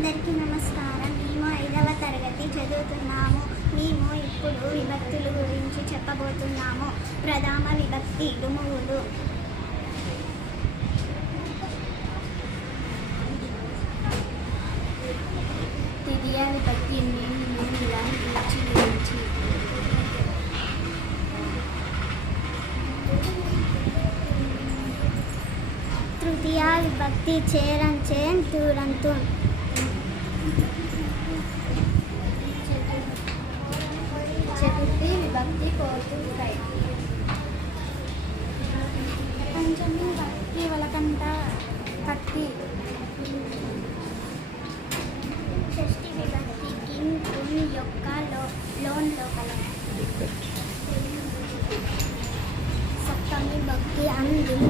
అందరికీ నమస్కారం. మేము 5వ తరగతి చదువుతున్నాము. మేము ఇప్పుడు విభక్తుల గురించి చెప్పబోతున్నాము. ప్రథమ విభక్తి డుమువులు. ద్వితీయ విభక్తి ఇలా గురించి. తృతీయ విభక్తి చేరంచేన్ తూరంతున్. చతుర్థి విభక్తి పోతుకై. పంచమి విభక్తి వలకంట కత్తి. షష్ఠి విభక్తి కిన్ కున్ యొక్క లోన్ లోపల. సప్తమి విభక్తి అన్ దిన్